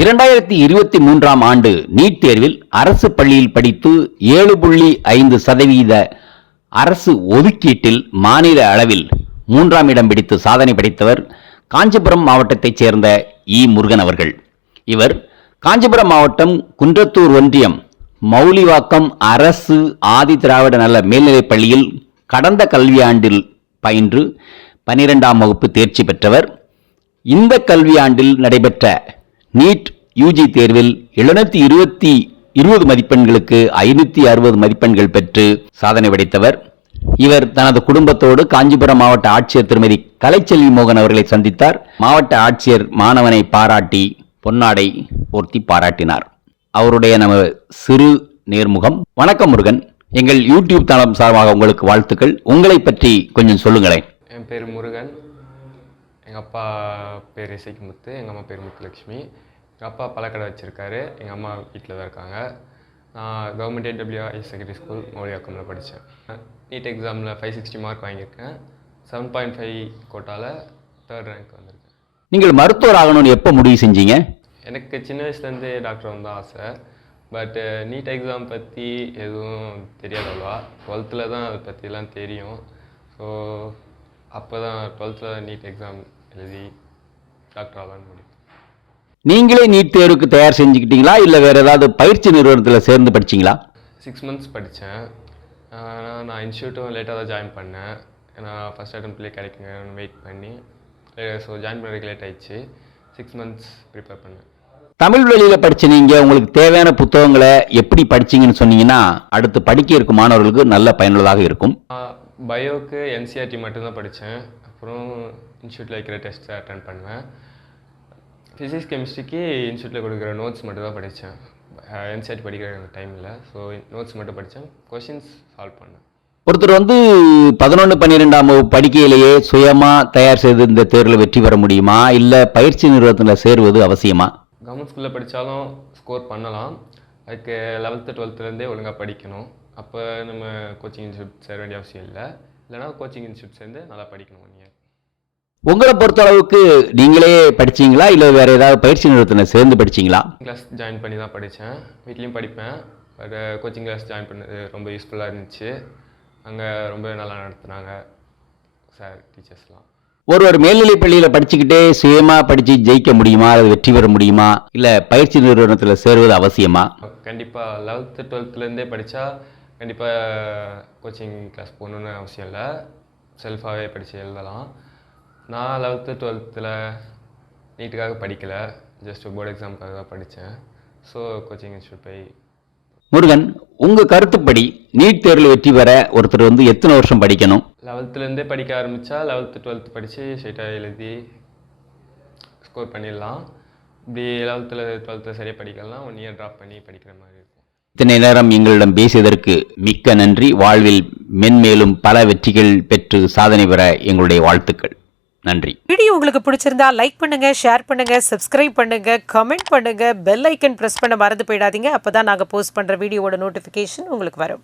2023ஆம் ஆண்டு நீட் தேர்வில் அரசு பள்ளியில் படித்து 7.5% அரசு ஒதுக்கீட்டில் மாநில அளவில் 3ஆம் இடம் பிடித்து சாதனை படைத்தவர் காஞ்சிபுரம் மாவட்டத்தைச் சேர்ந்த E.Murugan அவர்கள். இவர் காஞ்சிபுரம் மாவட்டம் குன்றத்தூர் ஒன்றியம் மௌலிவாக்கம் அரசு ஆதி திராவிட நல மேல்நிலைப் பள்ளியில் கடந்த கல்வியாண்டில் பயின்று 12ஆம் வகுப்பு தேர்ச்சி பெற்றவர். இந்த கல்வியாண்டில் நடைபெற்ற நீட் UG தேர்வில் 720 மதிப்பெண்களுக்கு 560 மதிப்பெண்கள் பெற்று சாதனை படைத்தவர். இவர் தனது குடும்பத்தோடு காஞ்சிபுரம் மாவட்ட ஆட்சியர் திருமதி கலைச்செல்வி மோகன் அவர்களை சந்தித்தார். மாவட்ட ஆட்சியர் மாணவனை பாராட்டி பொன்னாடை போர்த்தி பாராட்டினார். அவருடைய நம்ம சிறு நேர்முகம். வணக்கம் முருகன், எங்கள் யூடியூப் தளம் சார்பாக உங்களுக்கு வாழ்த்துக்கள். உங்களை பற்றி கொஞ்சம் சொல்லுங்களேன். என் பேர் முருகன். எங்கள் அப்பா பேர் இசைக்குமுத்து, எங்கள் அம்மா பேர் முத்துலட்சுமி. எங்கள் அப்பா பழக்கடை வச்சுருக்காரு, எங்கள் அம்மா வீட்டில் தான் இருக்காங்க. நான் government NEET higher secondary school முகலிவாக்கமில் படித்தேன். நீட் எக்ஸாமில் 560 மார்க் வாங்கியிருக்கேன். 7.5 கோட்டாவில் 3rd ரேங்க் வந்திருக்கேன். நீங்கள் மருத்துவர் ஆகணும்னு எப்போ முடிவு செஞ்சீங்க? எனக்கு சின்ன வயசுலேருந்தே டாக்டர் வந்து ஆசை. பட் நீட் எக்ஸாம் பற்றி எதுவும் தெரியாதவா. 12th தான் அதை பற்றிலாம் தெரியும். ஸோ அப்போ தான் 12th நீட் எக்ஸாம் எழுதி டாக்டர் ஆகலான்னு முடியும். நீங்களே நீட் தேர்வுக்கு தயார் செஞ்சுக்கிட்டீங்களா, இல்லை வேறு ஏதாவது பயிற்சி நிறுவனத்தில் சேர்ந்து படிச்சிங்களா? 6 months படித்தேன். நான் இன்ஸ்டியூட்டும் லேட்டாக தான் ஜாயின் பண்ணேன். ஏன்னா ஃபஸ்ட் அட்டம்ப்ட்லேயே கிடைக்குங்கன்னு வெயிட் பண்ணி ஸோ ஜாயின் பண்ணுறதுக்கு லேட் ஆயிடுச்சு. 6 months ப்ரிப்பேர் பண்ணேன். தமிழ் வழியில் படித்த நீங்கள் உங்களுக்கு தேவையான புத்தகங்களை எப்படி படிச்சிங்கன்னு சொன்னீங்கன்னா அடுத்து படிக்க இருக்கும் மாணவர்களுக்கு நல்ல பயனுள்ளதாக இருக்கும். பயோக்கு NCERT மட்டும்தான் படித்தேன். அப்புறம் இன்ஸ்டியூட்டில் வைக்கிற டெஸ்ட்டை அட்டன் பண்ணுவேன். ஃபிசிக்ஸ் கெமிஸ்ட்ரிக்கு இன்ஸ்டியூட்டில் கொடுக்குற நோட்ஸ் மட்டும் தான் படித்தேன். NCERT படிக்கிற டைமில். ஸோ நோட்ஸ் மட்டும் படித்தேன், கொஷின்ஸ் சால்வ் பண்ணேன். ஒருத்தர் 11, 12ஆம் வகுப்பு படிக்கையிலேயே சுயமாக தயார் செய்து இந்த தேர்வில் வெற்றி பெற முடியுமா, இல்லை பயிற்சி நிறுவனத்தில் சேருவது அவசியமா? கவர்மெண்ட் ஸ்கூலில் படித்தாலும் ஸ்கோர் பண்ணலாம். அதுக்கு 11th 12thலேருந்தே ஒழுங்காக படிக்கணும். அப்போ நம்ம கோச்சிங் இன்ஸ்டியூட் சேர வேண்டிய அவசியம் இல்லை. இல்லைனா கோச்சிங் இன்ஸ்டியூட் சேர்ந்து நல்லா படிக்கணும் 1 year. உங்களை பொறுத்த அளவுக்கு நீங்களே படிச்சிங்களா, இல்லை வேறு ஏதாவது பயிற்சி நிறுவனத்தில் சேர்ந்து படிச்சிங்களா? கிளாஸ் ஜாயின் பண்ணி தான் படித்தேன். வீட்லேயும் படிப்பேன். பட் கோச்சிங் கிளாஸ் ஜாயின் பண்ணது ரொம்ப யூஸ்ஃபுல்லாக இருந்துச்சு. அங்கே ரொம்ப நல்லா நடத்துனாங்க சார், டீச்சர்ஸ்லாம். ஒரு மேல்நிலை பள்ளியில் படிச்சுக்கிட்டே சுயமாக படித்து ஜெயிக்க முடியுமா, அல்லது வெற்றி பெற முடியுமா, இல்லை பயிற்சி நிறுவனத்தில் சேருவது அவசியமா? கண்டிப்பாக 11th 12thலேருந்தே படித்தா கண்டிப்பாக கோச்சிங் கிளாஸ் போகணுன்னு அவசியம் இல்லை. செல்ஃபாகவே படித்து எழுதலாம். நான் 11th 12thல் நீட்டுக்காக படிக்கலை, ஜஸ்ட் போர்டு எக்ஸாமுக்காக தான் படித்தேன். ஸோ கோச்சிங் இன்ஸ்டியூட் போய். முருகன், உங்கள் கருத்துப்படி நீட் தேர்வில் வெற்றி பெற ஒருத்தர் எத்தனை வருஷம் படிக்கணும்? 11thலேருந்தே படிக்க ஆரம்பித்தா 11th 12th படித்து ஸ்ட்ரெயிட்டாக எழுதி ஸ்கோர் பண்ணிடலாம். இப்படி 11th 12th சரியாக படிக்கலாம், 1 year ட்ராப் பண்ணி படிக்கிற மாதிரி இருக்கும். இத்தனை நேரம் எங்களிடம் பேசியதற்கு மிக்க நன்றி. வாழ்வில் மென்மேலும் பல வெற்றிகள் பெற்று சாதனை பெற எங்களுடைய வாழ்த்துக்கள். நன்றி. வீடியோ உங்களுக்கு பிடிச்சிருந்தா லைக் பண்ணுங்க, ஷேர் பண்ணுங்க, சப்ஸ்கிரைப் பண்ணுங்க, கமெண்ட் பண்ணுங்க, பெல் ஐக்கன் பிரஸ் பண்ண மறந்து போயிடாதீங்க. அப்பதான் நாங்க போஸ்ட் பண்ற வீடியோவோட நோட்டிபிகேஷன் உங்களுக்கு வரும்.